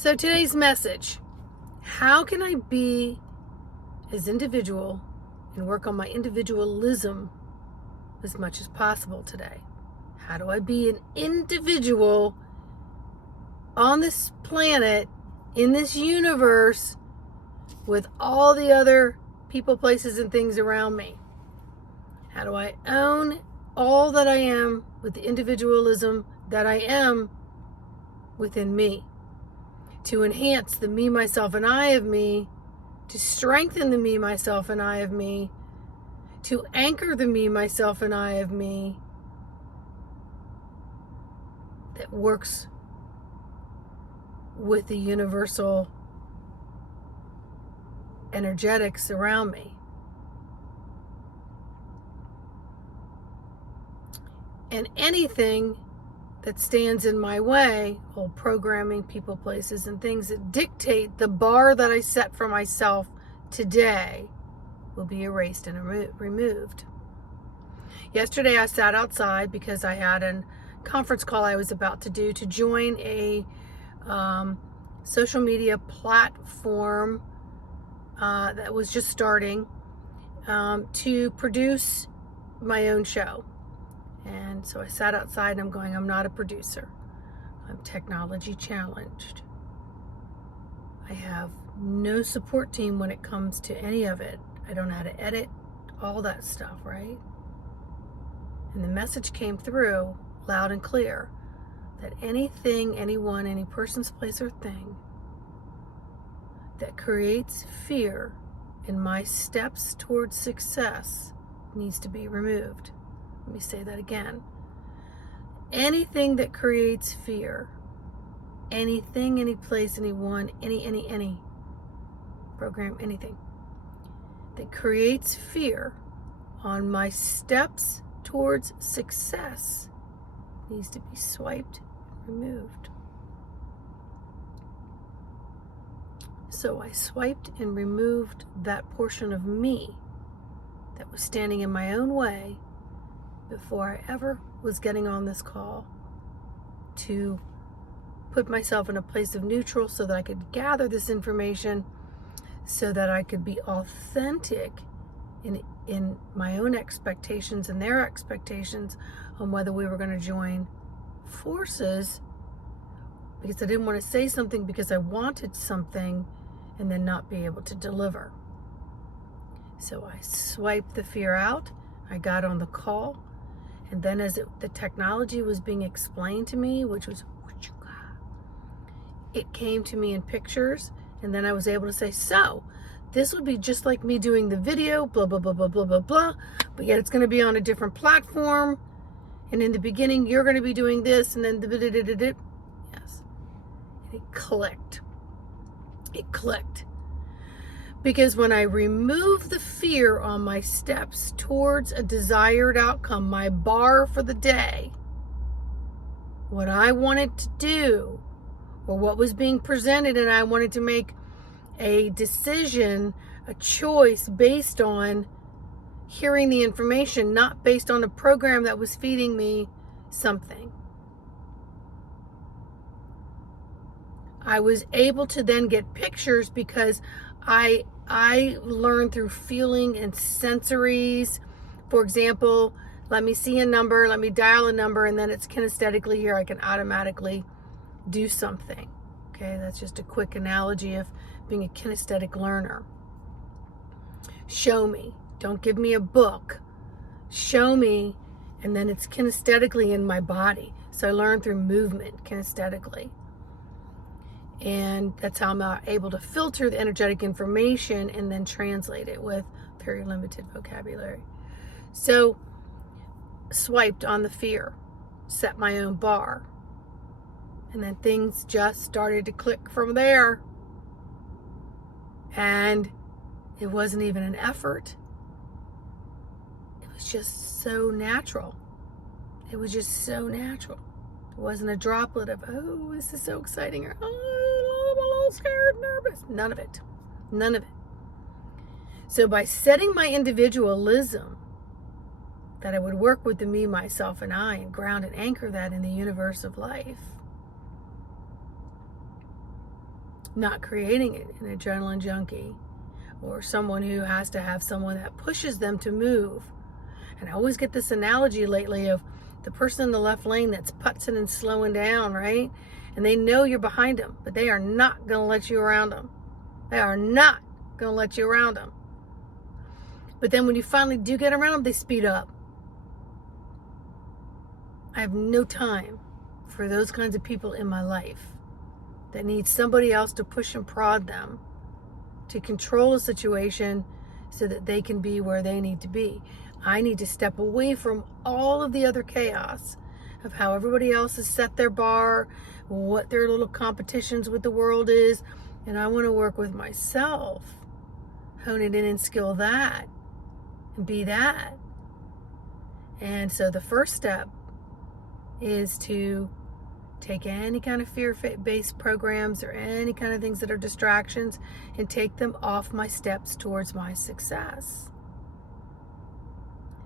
So today's message, how can I be as individual and work on my individualism as much as possible today? How do I be an individual on this planet, in this universe, with all the other people, places, and things around me? How do I own all that I am with the individualism that I am within me? To enhance the me, myself, and I of me, to strengthen the me, myself, and I of me, to anchor the me, myself, and I of me that works with the universal energetics around me. And anything that stands in my way, old programming, people, places, and things that dictate the bar that I set for myself today, will be erased and removed. Yesterday I sat outside because I had a conference call I was about to do to join a social media platform that was just starting to produce my own show. And so I sat outside and I'm going, I'm not a producer. I'm technology challenged. I have no support team when it comes to any of it. I don't know how to edit, all that stuff, right? And the message came through loud and clear that anything, anyone, any person's place or thing that creates fear in my steps towards success needs to be removed. Let me say that again. Anything that creates fear, anything, any place, anyone, any program, anything that creates fear on my steps towards success needs to be swiped and removed. So I swiped and removed that portion of me that was standing in my own way before I ever was getting on this call to put myself in a place of neutral so that I could gather this information so that I could be authentic in my own expectations and their expectations on whether we were going to join forces, because I didn't want to say something because I wanted something and then not be able to deliver. So I swiped the fear out. I got on the call. And then as the technology was being explained to me, which was, it came to me in pictures. And then I was able to say, so this would be just like me doing the video, blah, blah, blah, blah, blah, blah, blah. But yet it's going to be on a different platform. And in the beginning, you're going to be doing this. And then yes. And it clicked. It clicked. Because when I remove the fear on my steps towards a desired outcome, my bar for the day, what I wanted to do, or what was being presented, and I wanted to make a decision, a choice based on hearing the information, not based on a program that was feeding me something. I was able to then get pictures because I learned through feeling and sensories. For example, let me see a number, let me dial a number, and then it's kinesthetically here. I can automatically do something. Okay, that's just a quick analogy of being a kinesthetic learner. Show me. Don't give me a book. Show me, and then it's kinesthetically in my body. So I learn through movement kinesthetically. And that's how I'm able to filter the energetic information and then translate it with very limited vocabulary. So, swiped on the fear, set my own bar. And then things just started to click from there. And it wasn't even an effort. It was just so natural. It was just so natural. It wasn't a droplet of, oh, this is so exciting, or, oh, I'm a little scared, nervous. None of it. None of it. So by setting my individualism, that I would work with the me, myself, and I, and ground and anchor that in the universe of life, not creating it, an adrenaline junkie, or someone who has to have someone that pushes them to move. And I always get this analogy lately of the person in the left lane that's putzing and slowing down, right? And they know you're behind them, but they are not going to let you around them. They are not going to let you around them. But then when you finally do get around them, they speed up. I have no time for those kinds of people in my life that need somebody else to push and prod them to control a situation so that they can be where they need to be. I need to step away from all of the other chaos of how everybody else has set their bar, what their little competitions with the world is, and I want to work with myself, hone it in and skill that, and be that. And so the first step is to take any kind of fear-based programs or any kind of things that are distractions and take them off my steps towards my success.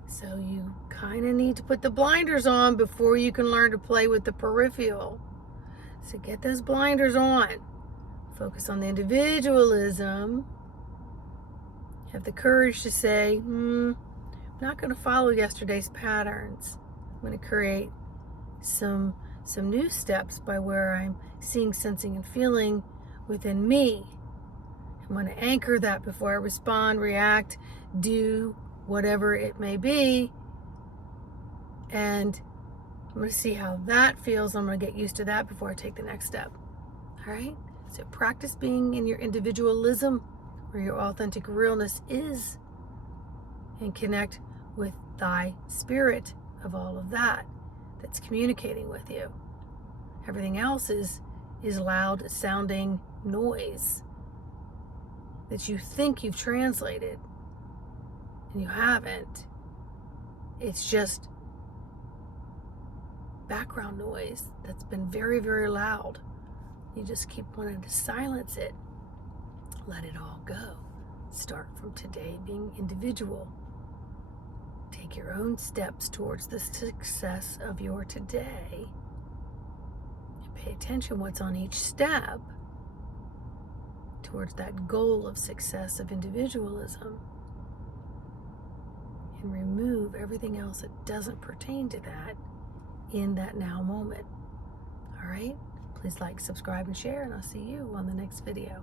So you kind of need to put the blinders on before you can learn to play with the peripheral. So get those blinders on. Focus on the individualism. Have the courage to say, I'm not going to follow yesterday's patterns. I'm going to create some new steps by where I'm seeing, sensing, and feeling within me. I'm going to anchor that before I respond, react, do whatever it may be. And I'm going to see how that feels. I'm going to get used to that before I take the next step. All right? So practice being in your individualism, where your authentic realness is, and connect with thy spirit of all of that that's communicating with you. Everything else is loud sounding noise that you think you've translated, and you haven't. It's just background noise that's been very, very loud. You just keep wanting to silence it. Let it all go. Start from today being individual. Take your own steps towards the success of your today. And pay attention what's on each step towards that goal of success of individualism. And remove everything else that doesn't pertain to that in that now moment. All right? Please like, subscribe, and share, and I'll see you on the next video.